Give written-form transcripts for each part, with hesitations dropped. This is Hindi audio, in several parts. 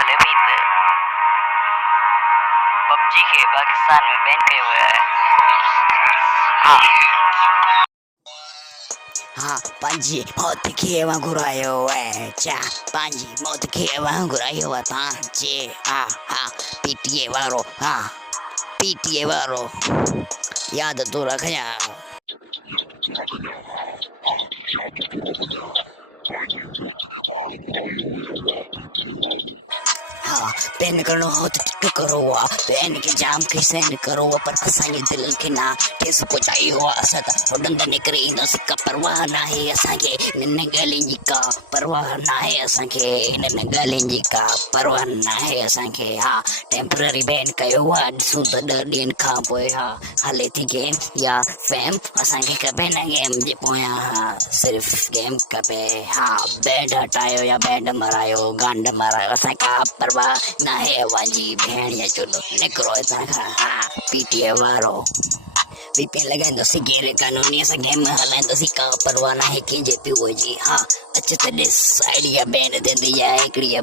हले भी पबजी के पाकिस्तान में बैन किया हुआ है। हाँ हाँ पंजी मौत के घुरायो है चा पंजी मौत के घुरायो था जे हाँ हाँ पीटीए वारो हाँ पीटीए वारो याद तो रखना। हाँ पेन करो होत टिक करो वा पेन के जाम के सेंड करो वा पर असांजे दिल के ना ठेस पहुंचाई हुआ असां त उडंद निकरी ईंदो सिका परवाह ना है असांखे हिननि ॻाल्हियुनि जी का परवाह ना है असांखे हिननि ॻाल्हियुनि जी का परवाह ना है असांखे। हा टेम्पररी बैन कयो आहे ॾिसूं त 10 ॾींहंनि खां पोइ हा हले थी गेम या फैम असांखे खपे न गेम जे पोयां हा सिर्फ़ गेम खपे। हा बैंड हटायो या बैंड मरायो गांड मरायो असां का परवाह ना है वाजी भेण या चुलो निकरो हितां खां। हा पीटीए वारो वीपीएन लॻाईंदोसीं गैर कानूनी असां गेम हलाईंदोसीं का परवाह ना है कंहिंजे पियो जी। हा अच त ॾिस आइडिया बैंड थींदी आहे हिकिड़ी ॿ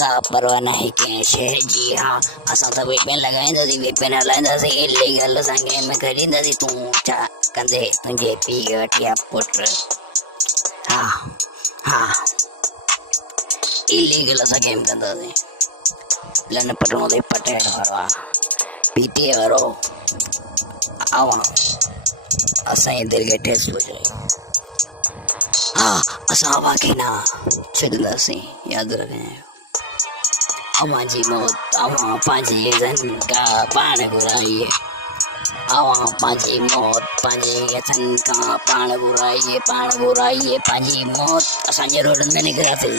का परवाह ना है कंहिं शइ जी। हा असां त वीपीएन लॻाईंदासीं वीपीएन हलाईंदासीं इलीगल असां गेम खेॾींदासीं तूं छा कंदे तुंहिंजे पीउ वटि या पुट। हा हा इलीगल असां गेम कंदासीं लन पटणो ते पटेण वारो आहे पीटीए वारो आवां असांजे दिलि खे ठेस पहुचाई। हा असां अवां खे न छॾंदासीं यादि रखिजांइ अवां जी मौत अवां पंहिंजी हथनि खां पाण घुराई अवां पंहिंजी मौत पंहिंजे हथनि खां पाण घुराई पंहिंजी मौत असांजे रोडनि ते निकिरासीं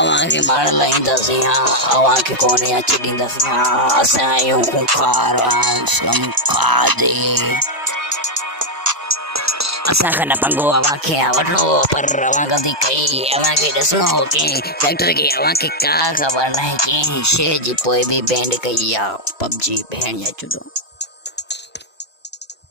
अवां खे मार लाहींदासीं। हा अवां खे कोन अची ॾींदासीं। हा असां आहियूं ख़ुंखार खादी असां खां न पंगो अवां खे वठो पर अवां ग़लती कई अवां खे ॾिसणो कंहिं फैक्टर खे अवां खे का ख़बर न आहे कंहिं शइ जी पोइ बि बैंड कई आहे पबजी भेण या चुदो।